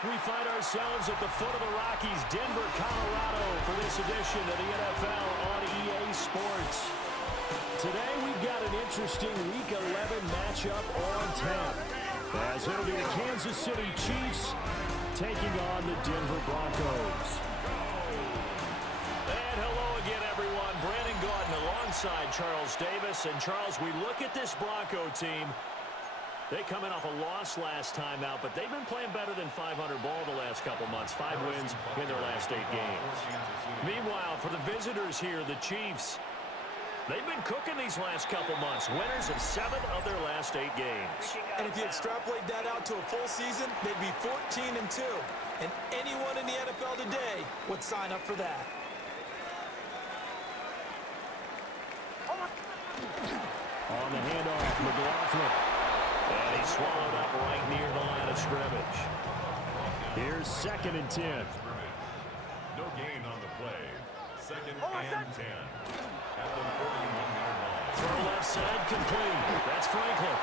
We find ourselves at the foot of the Rockies, Denver, Colorado, for this edition of the NFL on EA Sports. Today we've got an interesting Week 11 matchup on tap, as it'll be the Kansas City Chiefs taking on the Denver Broncos. And hello again, everyone. Brandon Gaudin alongside Charles Davis. And Charles, we look at this Bronco team. They come in off a loss last time out, but they've been playing better than 500 ball the last couple months. 5 wins in their last 8 games. Meanwhile, for the visitors here, the Chiefs, they've been cooking these last couple months. Winners of 7 of their last 8 games. And if you extrapolate that out to a full season, they'd be 14-2. And anyone in the NFL today would sign up for that. On the handoff, McLaughlin. And he swallowed up right near the line of scrimmage. Here's 2nd and 10. No gain on the play. 2nd and 10. At the 41-yard line. Throw left side complete. That's Franklin.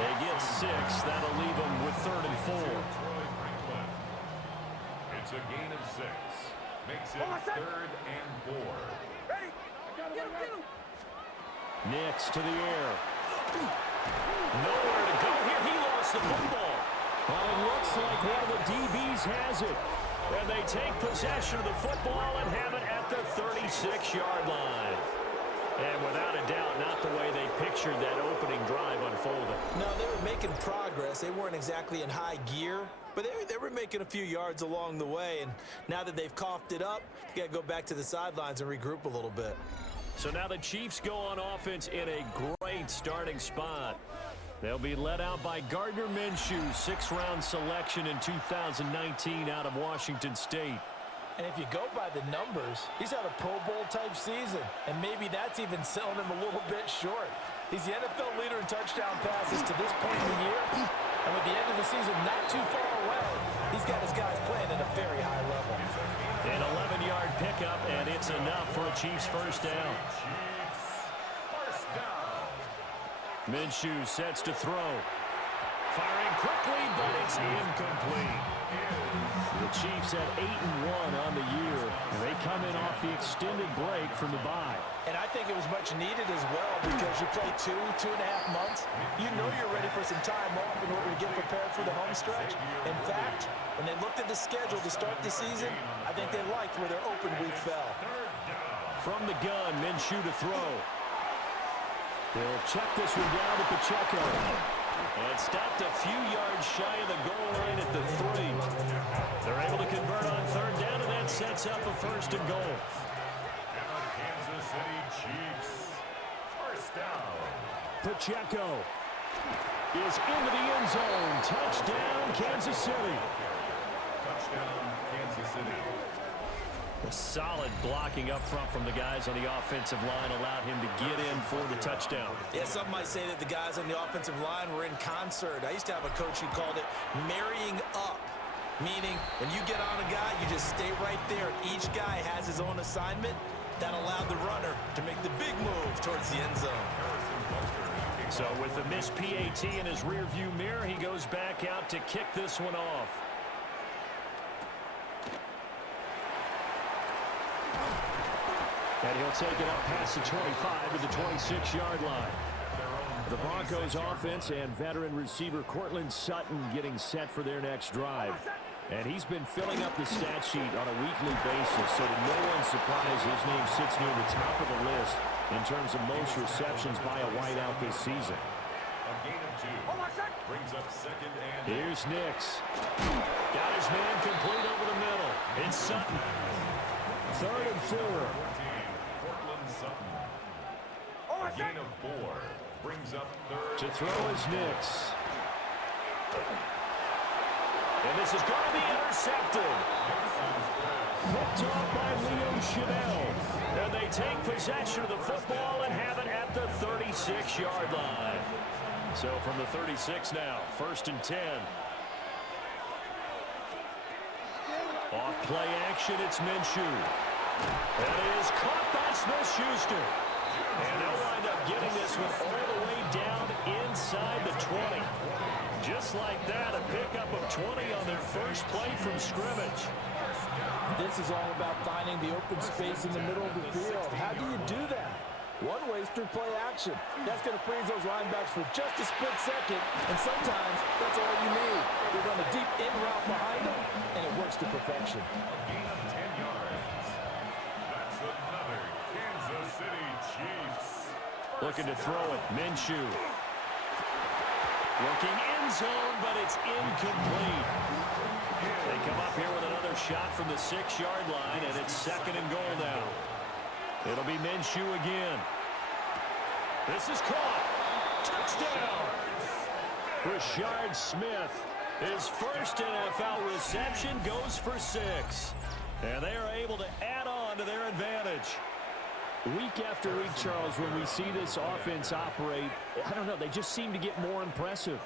They get 6. That'll leave them with 3rd and 4. It's a gain of 6. Makes it 3rd and 4. Ready? Get him. Nix to the air. Nowhere to go here. He lost the football. Well, it looks like one of the DBs has it. And they take possession of the football and have it at the 36-yard line. And without a doubt, not the way they pictured that opening drive unfolding. No, they were making progress. They weren't exactly in high gear, but they were making a few yards along the way. And now that they've coughed it up, you got to go back to the sidelines and regroup a little bit. So now the Chiefs go on offense in a great starting spot. They'll be led out by Gardner Minshew, 6th-round selection in 2019 out of Washington State. And if you go by the numbers, he's had a Pro Bowl-type season, and maybe that's even selling him a little bit short. He's the NFL leader in touchdown passes to this point in the year, and with the end of the season not too far away, he's got his guys playing at a very high level. An 11-yard pickup, and it's enough for a Chiefs first down. Minshew sets to throw. Firing quickly, but it's incomplete. The Chiefs at 8-1 on the year, and they come in off the extended break from the bye. And I think it was much needed as well, because you play 2.5 months. You know you're ready for some time off in order to get prepared for the home stretch. In fact, when they looked at the schedule to start the season, I think they liked where their open week fell. From the gun, Minshew to throw. They'll check this one down to Pacheco. And stopped a few yards shy of the goal line at the 3. They're able to convert on 3rd down, and that sets up a 1st and goal. Kansas City Chiefs. First down. Pacheco is into the end zone. Touchdown, Kansas City. Touchdown, Kansas City. A solid blocking up front from the guys on the offensive line allowed him to get in for the touchdown. Yeah, some might say that the guys on the offensive line were in concert. I used to have a coach who called it marrying up, meaning when you get on a guy, you just stay right there. Each guy has his own assignment. That allowed the runner to make the big move towards the end zone. So with the missed PAT in his rearview mirror, he goes back out to kick this one off. And he'll take it up past the 25 to the 26-yard line. The Broncos offense and veteran receiver Courtland Sutton getting set for their next drive. And he's been filling up the stat sheet on a weekly basis, so to no one's surprise, his name sits near the top of the list in terms of most receptions by a wideout this season. A gain of 2. Brings up 2nd and... Here's Nix. Got his man complete over the middle. It's Sutton. 3rd and 4. Courtland Sutton. A gain of 4. Brings up 3rd. To throw is Nix. And this is going to be intercepted. Picked off by Leo Chanel. And they take possession of the football and have it at the 36-yard line. So from the 36 now, 1st and 10. Off play action, it's Minshew. That is caught by Smith-Schuster. And they'll wind up getting this one all the way down inside the 20. Just like that, a pickup of 20 on their first play from scrimmage. This is all about finding the open space in the middle of the field. How do you do that? One way is through play action. That's going to freeze those linebackers for just a split second, and sometimes that's all you need. They run a deep in route behind them, and it works to perfection. A gain of 10 yards. That's another Kansas City Chiefs. Looking to throw it. Minshew. Looking end zone, but it's incomplete. They come up here with another shot from the 6-yard line, and it's 2nd and goal now. It'll be Minshew again. This is caught. Touchdown. Rashard Smith, his first NFL reception, goes for 6. And they are able to add on to their advantage. Week after week, Charles, when we see this offense operate, I don't know, they just seem to get more impressive.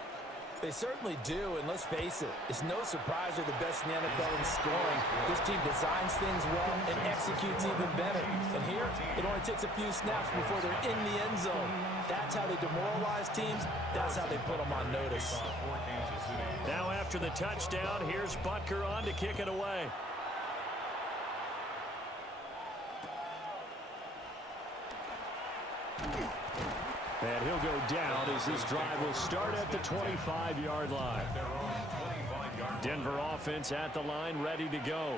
They certainly do, and let's face it, it's no surprise they're the best in the NFL in scoring. This team designs things well and executes even better. And here, it only takes a few snaps before they're in the end zone. That's how they demoralize teams. That's how they put them on notice. Now after the touchdown, here's Butker on to kick it away. And he'll go down as this drive will start at the 25-yard line. Denver offense at the line, ready to go.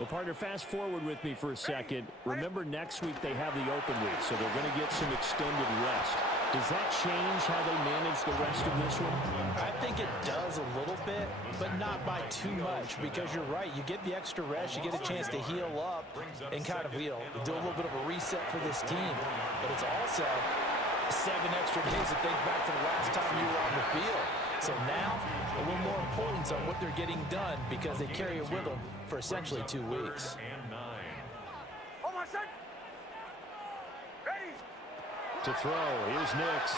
Well, partner, fast forward with me for a second. Remember, next week they have the open week, so they're going to get some extended rest. Does that change how they manage the rest of this one? I think it does a little bit, but not by too much, because you're right. You get the extra rest, you get a chance to heal up and kind of, do a little bit of a reset for this team. But it's also 7 extra days to think back to the last time you were on the field. So now, a little more importance on what they're getting done because they carry it with them for essentially 2 weeks. Hold on, son. Ready. To throw, here's Nix.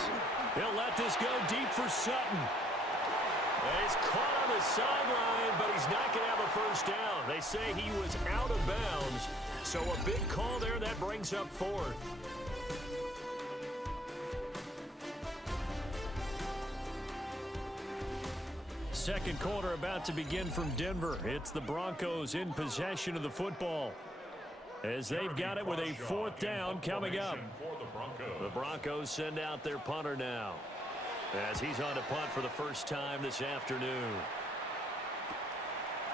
He'll let this go deep for Sutton. And he's caught on the sideline, but he's not going to have a first down. They say he was out of bounds, so a big call there that brings up 4th. Second quarter about to begin from Denver. It's the Broncos in possession of the football, as they've got it with a 4th down coming up. The Broncos send out their punter now, as he's on to punt for the first time this afternoon.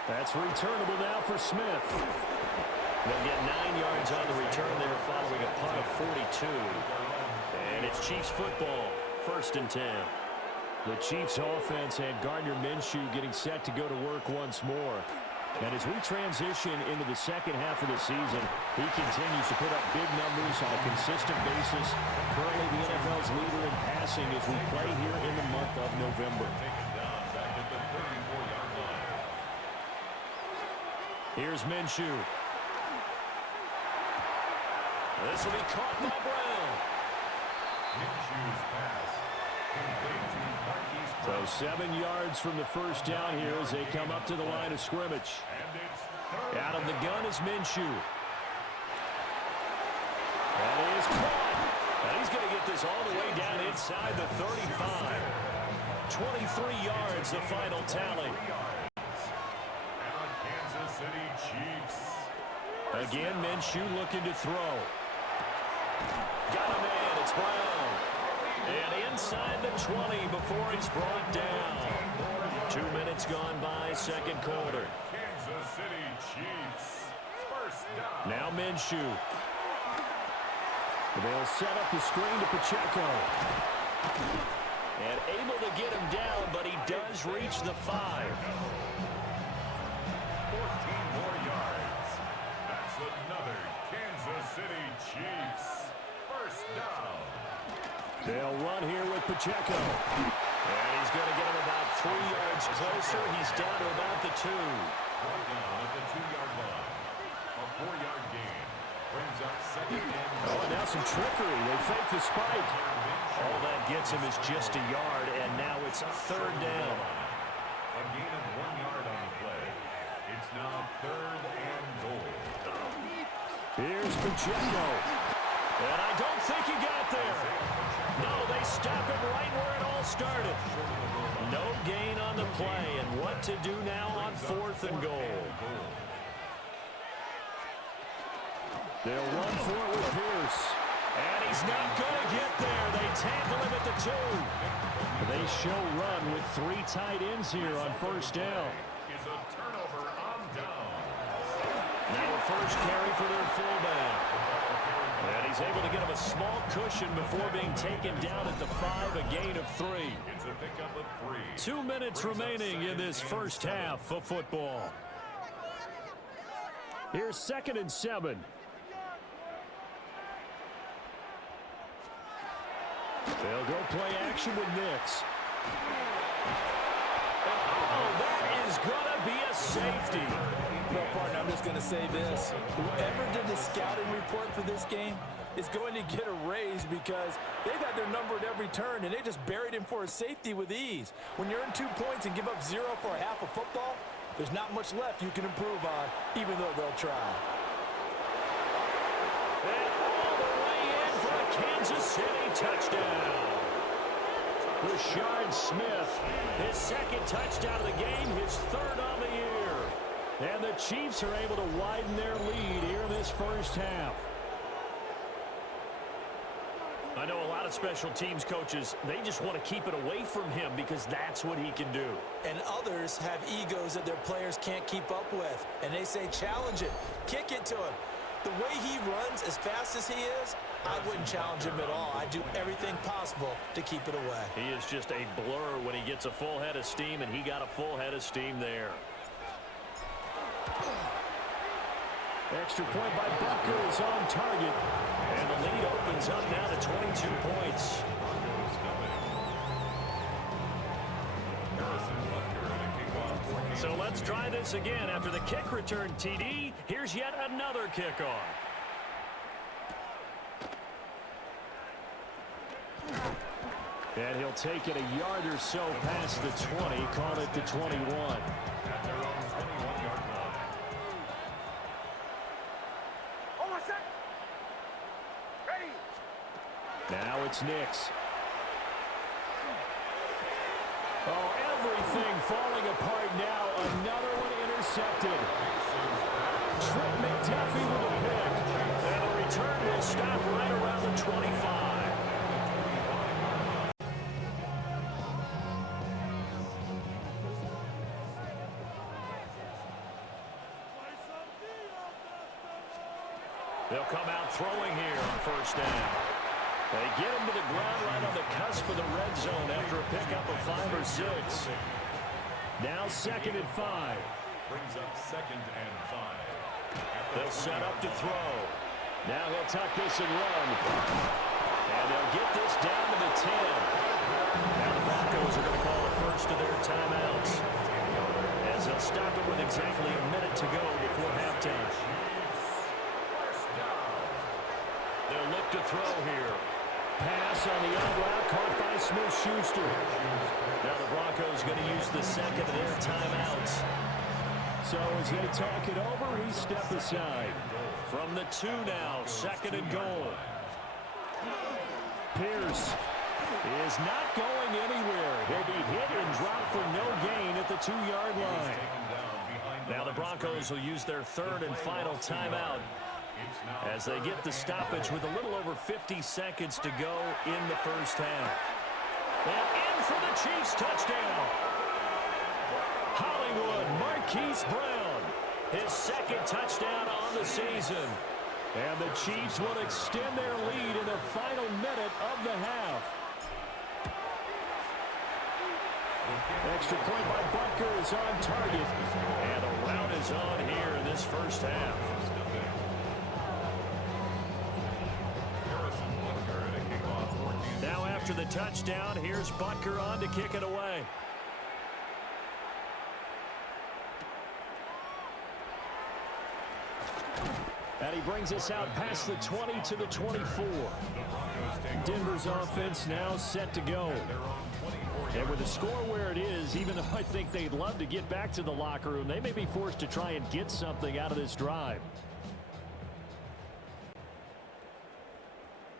That's returnable now for Smith. They'll get 9 yards on the return there following a punt of 42. And it's Chiefs football, 1st and 10. The Chiefs offense had Gardner Minshew getting set to go to work once more. And as we transition into the second half of the season, he continues to put up big numbers on a consistent basis. Currently the NFL's leader in passing as we play here in the month of November. Here's Minshew. This will be caught by Brown. Minshew's pass. So 7 yards from the first down here as they come up to the line of scrimmage. Out of the gun is Minshew. And he is caught. And he's going to get this all the way down inside the 35. 23 yards, the final tally. Kansas City Chiefs. Again, Minshew looking to throw. Got a man. It's Brown. And inside the 20 before he's brought down. 2 minutes gone by, second quarter. Kansas City Chiefs. First down. Now Minshew. They'll set up the screen to Pacheco. And able to get him down, but he does reach the 5. 14 more yards. That's another Kansas City Chiefs. First down. They'll run here with Pacheco. And he's going to get him about 3 yards closer. He's down to about the 2. Brought down at the 2-yard line. A 4-yard gain brings up 2nd and Oh, and now some trickery. They fake the spike. All that gets him is just a yard, and now it's 3rd down. A gain of 1 yard on the play. It's now 3rd and goal. Here's Pacheco. And I don't think he got there. No, they stop him right where it all started. No gain on the play, and what to do now on 4th and goal. They'll run for it with Pierce. And he's not going to get there. They tackle him at the 2. They show run with 3 tight ends here on 1st down. Is a turnover on down. Now a first carry for their fullback. And he's able to get him a small cushion before being taken down at the 5, a gain of 3. It's a pickup of 3. 2 minutes remaining in this first half of football. Here's 2nd and 7. They'll go play action with Nix. Oh, that is going to be a safety. No, partner, I'm just going to say this. Whoever did the scouting report for this game is going to get a raise because they've had their number at every turn, and they just buried him for a safety with ease. When you're in 2 points and give up 0 for a half of football, there's not much left you can improve on, even though they'll try. And all the way in for a Kansas City touchdown. Rashard Smith, his 2nd touchdown of the game, his 3rd on the year. And the Chiefs are able to widen their lead here in this first half. I know a lot of special teams coaches, they just want to keep it away from him because that's what he can do. And others have egos that their players can't keep up with. And they say, challenge it, kick it to him. The way he runs as fast as he is, I wouldn't challenge him at all. I'd do everything possible to keep it away. He is just a blur when he gets a full head of steam, and he got a full head of steam there. Extra point by Butker is on target. And the lead opens up now to 22 points. So let's try this again. After the kick return TD, here's yet another kickoff. And he'll take it a yard or so past the 20, call it the 21. At their own 21-yard line. Almost set. Ready. Now it's Nix. Oh, everything falling apart now. Another one intercepted. Trent McDuffie with a pick. And the return will stop right around the 25. They'll come out throwing here on 1st down. They get him to the ground right on the cusp of the red zone after a pickup of 5 or 6. Now 2nd and 5. Brings up 2nd and 5. They'll set up to throw. Now he'll tuck this and run. And they'll get this down to the 10. Now the Broncos are going to call the first of their timeouts, as they'll stop it with exactly a minute to go before halftime. They'll look to throw here. Pass on the out route caught by Smith-Schuster. Now the Broncos going to use the 2nd of their timeouts. So as they talk it over, we step aside. From the 2 now, 2nd and goal. Pierce is not going anywhere. He'll be hit and dropped for no gain at the 2-yard line. Now the Broncos will use their 3rd and final timeout as they get the stoppage with a little over 50 seconds to go in the first half. And in for the Chiefs touchdown. Hollywood Marquise Brown, his 2nd touchdown on the season. And the Chiefs will extend their lead in the final minute of the half. Extra point by Butker is on target. And a rout is on here in this first half. Now after the touchdown, here's Butker on to kick it away. And he brings us out past the 20 to the 24. Denver's offense now set to go. And with the score where it is, even though I think they'd love to get back to the locker room, they may be forced to try and get something out of this drive.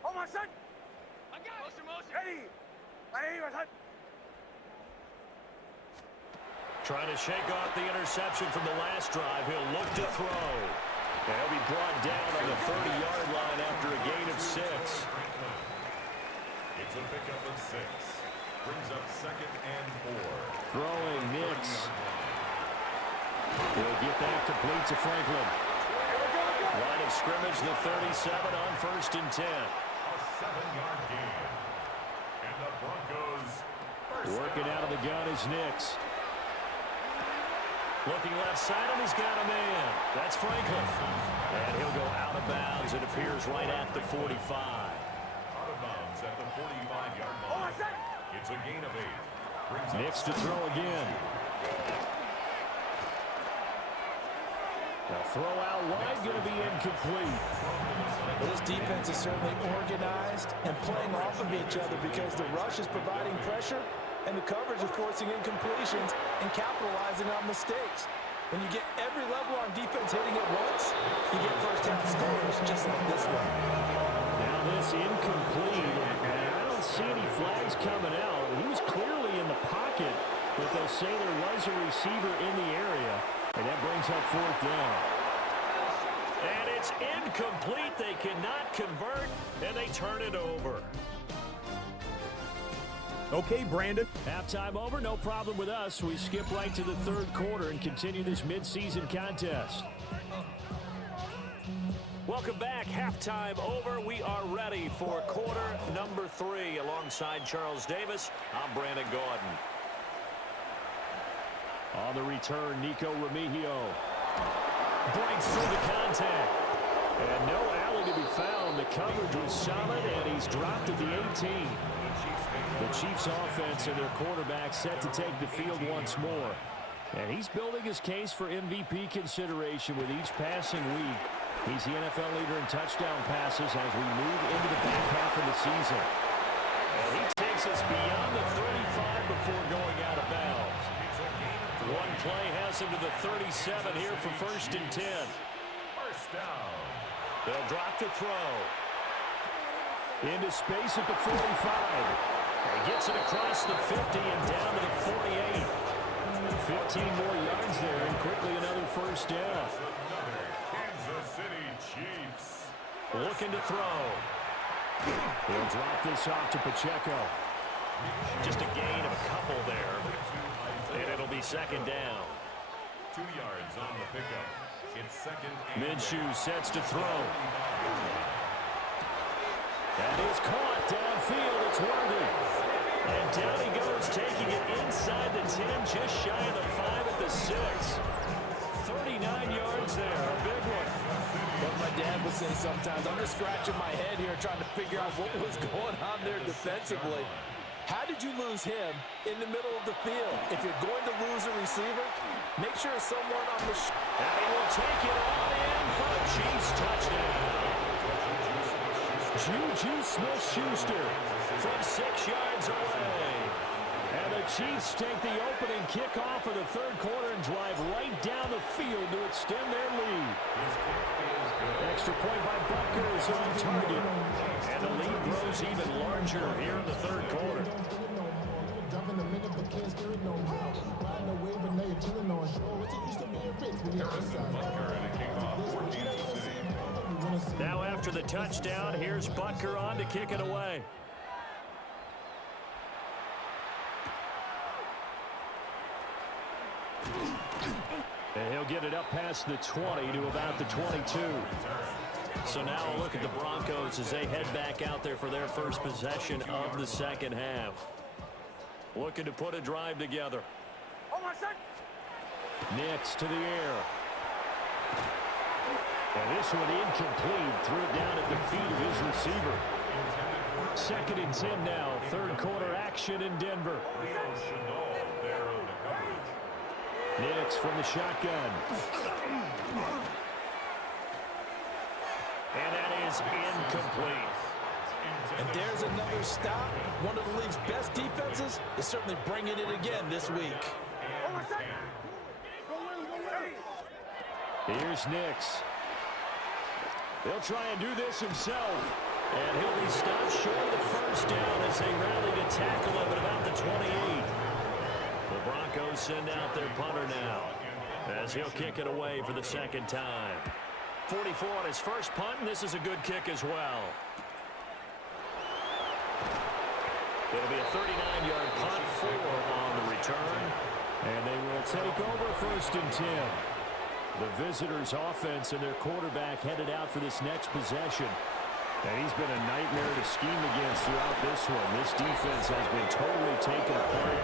Almost set. Ready. Ready, ready. Trying to shake off the interception from the last drive. He'll look to throw. And he'll be brought down on the 30-yard line after a gain of 6. It's a pickup of 6. Brings up 2nd and 4. Throwing Nix. He'll get that complete to Franklin. Line of scrimmage, the 37 on 1st and 10. A 7-yard gain. And the Broncos Working out of the gun is Nix. Looking left side, and he's got a man. That's Franklin. And he'll go out of bounds. It appears right at the 45. out of bounds at the 45-yard line. It's a gain of 8. Brings up Nix to throw again. Now throw out wide, going to be incomplete. Well, this defense is certainly organized and playing off of each other because the rush is providing pressure and the coverage is forcing incompletions and capitalizing on mistakes. When you get every level on defense hitting at once, you get first-half scores just like this one. Now this incomplete, and I don't see any flags coming out. He was clearly in the pocket, but they'll say there was a receiver in the area, and that brings up 4th down. And it's incomplete. They cannot convert, and they turn it over. Okay, Brandon. Halftime over, no problem with us. We skip right to the 3rd quarter and continue this midseason contest. Welcome back. Halftime over. We are ready for quarter number 3. Alongside Charles Davis, I'm Brandon Gaudin. On the return, Nico Remigio breaks through the contact. And no alley to be found. The coverage was solid, and he's dropped at the 18. The Chiefs offense and their quarterback set to take the field once more. And he's building his case for MVP consideration with each passing week. He's the NFL leader in touchdown passes as we move into the back half of the season. And he takes us beyond the 35 before going out of bounds. One play has him to the 37 here for 1st and 10. first down. They'll drop to throw. Into space at the 45. He gets it across the 50 and down to the 48. 15 more yards there, and quickly another first down. Another Kansas City Chiefs. Looking to throw. He'll drop this off to Pacheco. Just a gain of a couple there. And it'll be 2nd down. 2 yards on the pickup. It's 2nd and Minshew sets to throw. That is caught downfield. It's Worthy. And down he goes, taking it inside the 10, just shy of the 5 at the 6. 39 yards there, a big one. What my dad would say sometimes, I'm just scratching my head here trying to figure out what was going on there defensively. How did you lose him in the middle of the field? If you're going to lose a receiver, make sure it's someone on the And he will take it all in for a Chiefs touchdown. Juju Smith-Schuster From 6 yards away. And the Chiefs take the opening kickoff of the 3rd quarter and drive right down the field to extend their lead. Extra point by Butker is on target. And the lead grows even larger here in the 3rd quarter. Now after the touchdown, here's Butker on to kick it away. And he'll get it up past the 20 to about the 22. So now a look at the Broncos as they head back out there for their first possession of the 2nd half. Looking to put a drive together. Nix to the air. And this one incomplete. Threw it down at the feet of his receiver. 2nd and 10 now. 3rd quarter action in Denver. Nix from the shotgun. And that is incomplete. And there's another stop. One of the league's best defenses is certainly bringing it again this week. Here's Nix. He'll try and do this himself. And he'll be stopped short of the first down as they rally to tackle him at about the 28. The Broncos send out their punter now as he'll kick it away for the second time. 44 on his first punt, and this is a good kick as well. It'll be a 39-yard punt, 4 on the return. And they will take over first and 10. The visitors' offense and their quarterback headed out for this next possession. And he's been a nightmare to scheme against throughout this one. This defense has been totally taken apart,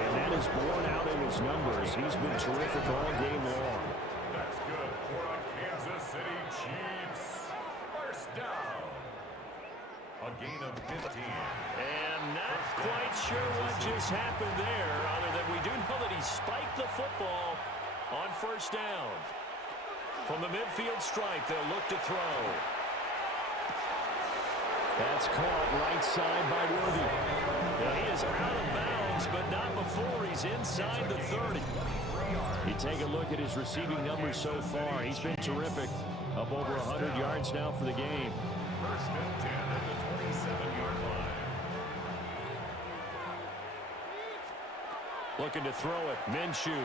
and that is borne out in his numbers. He's been terrific all game long. That's good for the Kansas City Chiefs. First down. A gain of 15. And not quite sure what just happened there, other than we do know that he spiked the football on first down. From the midfield stripe, they'll look to throw. That's caught right side by Worthy. Now he is out of bounds, but not before he's inside the 30. You take a look at his receiving numbers so far. He's been terrific. Up over 100 yards now for the game. First and 10 at the 27-yard line. Looking to throw it. Minshew.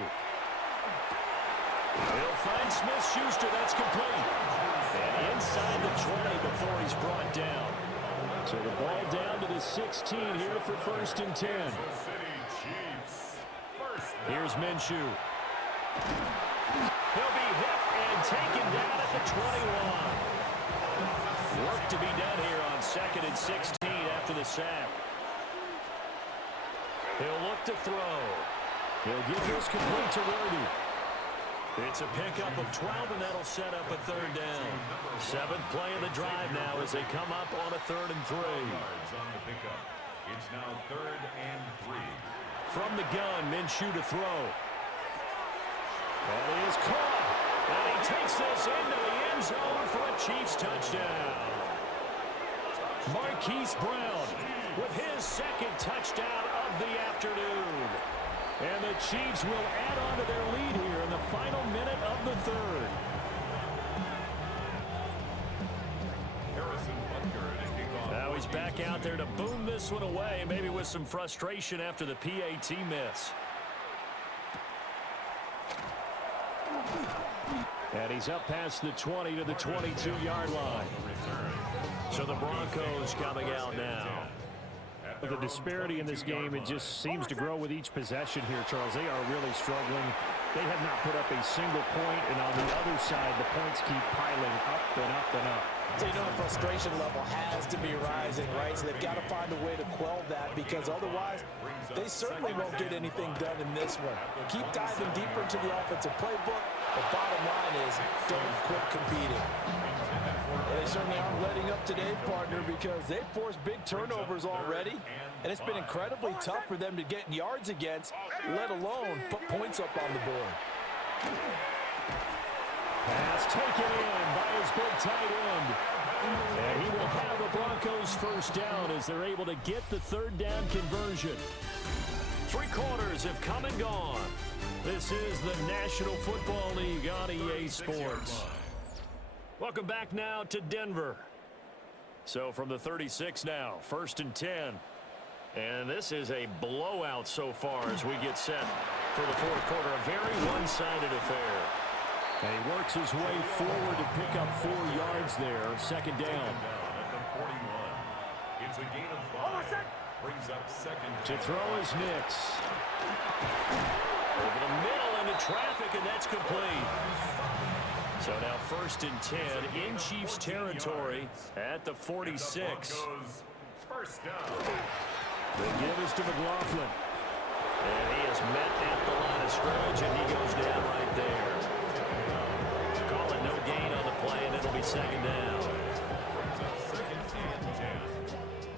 He'll find Smith-Schuster. That's complete. And inside the 20 before he's brought down. So the ball down to the 16 here for first and 10. Kansas City Chiefs. First down. Here's Minshew. He'll be hit and taken down at the 21. Work to be done here on 2nd and 16 after the sack. He'll look to throw. He'll give this complete to Worthy. It's a pickup of 12, and that'll set up a third down. 7th play of the drive now as they come up on a 3rd and 3. Yards on the pickup. It's now 3rd and 3. From the gun, Minshew to throw. And he is caught. And he takes this into the end zone for a Chiefs touchdown. Marquise Brown with his 2nd touchdown of the afternoon. And the Chiefs will add on to their lead here in the final minute of the 3rd. Harrison Butker to kick off. Now he's back out there to boom this one away, maybe with some frustration after the PAT miss. And he's up past the 20 to the 22-yard line. So the Broncos coming out now. The disparity in this game, it just seems to grow with each possession here, Charles. They are really struggling. They have not put up a single point, and on the other side, the points keep piling up and up and up. So you know the frustration level has to be rising, right? So they've got to find a way to quell that, because otherwise they certainly won't get anything done in this one. Keep diving deeper into the offensive playbook. The bottom line is don't quit competing. And they certainly aren't letting up today, partner, because they've forced big turnovers already, and it's been incredibly tough for them to get yards against, let alone put points up on the board. Pass taken in by his big tight end. And he will have a Broncos first down as they're able to get the 3rd down conversion. 3 quarters have come and gone. This is the National Football League on EA Sports. Welcome back now to Denver. So from the 36 now, 1st and 10. And this is a blowout so far as we get set for the 4th quarter. A very one-sided affair. And he works his way forward to pick up 4 yards there. 2nd down. At the 41. It's a gain of 5. Brings up 2nd. To throw is Nix. Over the middle into traffic, and that's complete. So now 1st and 10 in Chiefs territory at the 46. First down. The give is to McLaughlin. And he is met at the line of scrimmage, and he goes down right there. Call it no gain on the play, and it'll be 2nd down. Brings up 2nd and 10.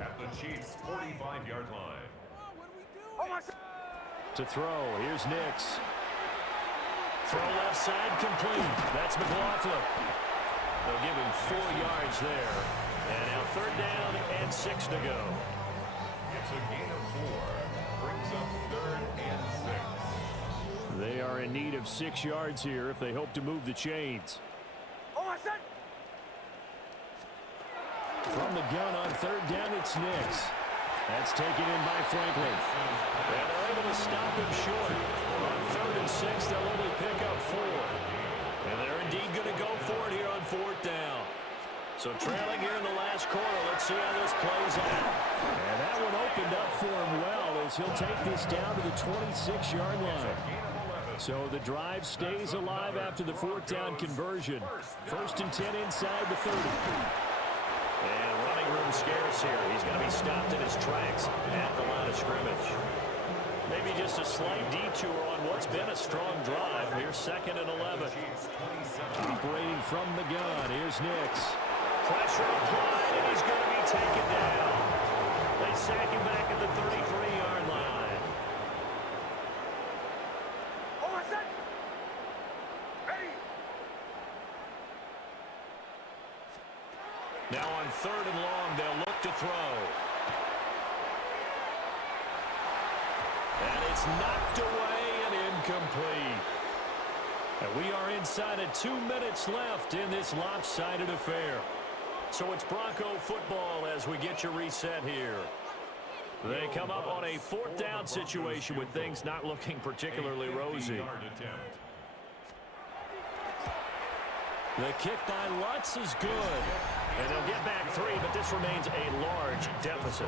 At the Chiefs' 45-yard line. To throw, here's Nix. Throw left side complete. That's McLaughlin. They'll give him 4 yards there. And now 3rd down and 6 to go. It's a gain of 4. Brings up 3rd and 6. They are in need of 6 yards here if they hope to move the chains. From the gun on third down, it's Nix. That's taken in by Franklin. And they're able to stop him short. On 3rd and 6, they'll only pick up 4. And they're indeed going to go for it here on 4th down. So trailing here in the last quarter, let's see how this plays out. And that one opened up for him well as he'll take this down to the 26-yard line. So the drive stays alive after the 4th down conversion. 1st and 10 inside the 30. And running room scarce here. He's going to be stopped in his tracks at the line of scrimmage. Maybe just a slight detour on what's been a strong drive. Here's 2nd and 11. Operating from the gun. Here's Nix. Pressure applied, and he's going to be taken down. They sack him back at the 33-yard line. Over set. Ready. Now on 3rd and long, they'll look to throw. And it's knocked away and incomplete. And we are inside of 2 minutes left in this lopsided affair. So it's Bronco football as we get your reset here. They come up on a 4th down situation with things not looking particularly rosy. The kick by Lutz is good. And they'll get back 3, but this remains a large deficit.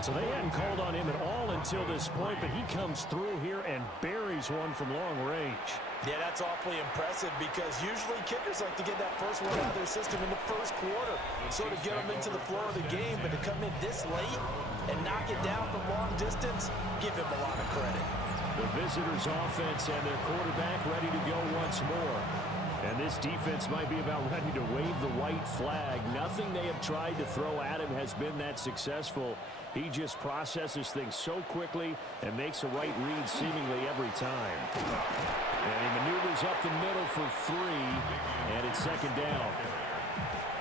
So they hadn't called on him at all until this point, but he comes through here and buries one from long range. Yeah, that's awfully impressive because usually kickers like to get that first one out of their system in the first quarter, sort of get them into the flow of the game, but to come in this late and knock it down from long distance, give him a lot of credit. The visitors' offense and their quarterback ready to go once more. And this defense might be about ready to wave the white flag. Nothing they have tried to throw at him has been that successful. He just processes things so quickly and makes a right read seemingly every time. And he maneuvers up the middle for 3, and it's 2nd down.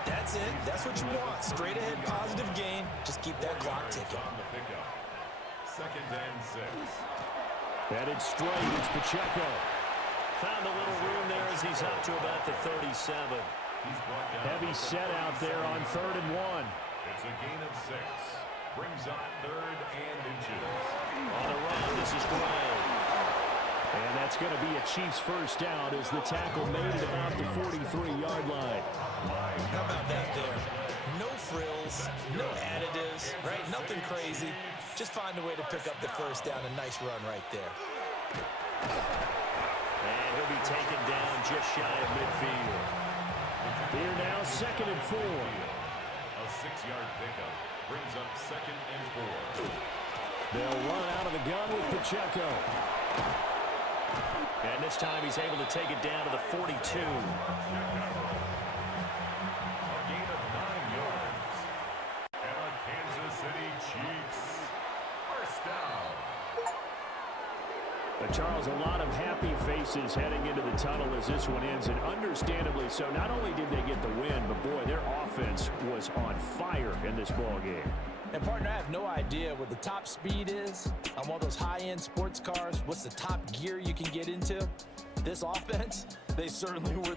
That's it. That's what you want. Straight ahead, positive gain. Just keep that clock ticking. 2nd and 6. And it's straight. It's Pacheco. Found a little room there as he's up to about the 37. Heavy set out there on 3rd and 1. It's a gain of 6. Brings up 3rd and inches. On the run, this is Gray. And that's going to be a Chiefs first down as the tackle made at about the 43-yard line. How about that there? No frills, no additives, right? Nothing crazy. Just find a way to pick up the first down. A nice run right there. And he'll be taken down just shy of midfield. Here now, 2nd and 4. A 6-yard pickup brings up 2nd and 4. They'll run out of the gun with Pacheco. And this time he's able to take it down to the 42. A gain of 9 yards. And a Kansas City Chiefs first down. But Charles, a lot of happy faces heading into the tunnel as this one ends, and understandably so. Not only did they get the win, but boy, their offense was on fire in this ball game. And partner, I have no idea what the top speed is on one of those high-end sports cars. What's the top gear you can get into? This offense, they certainly were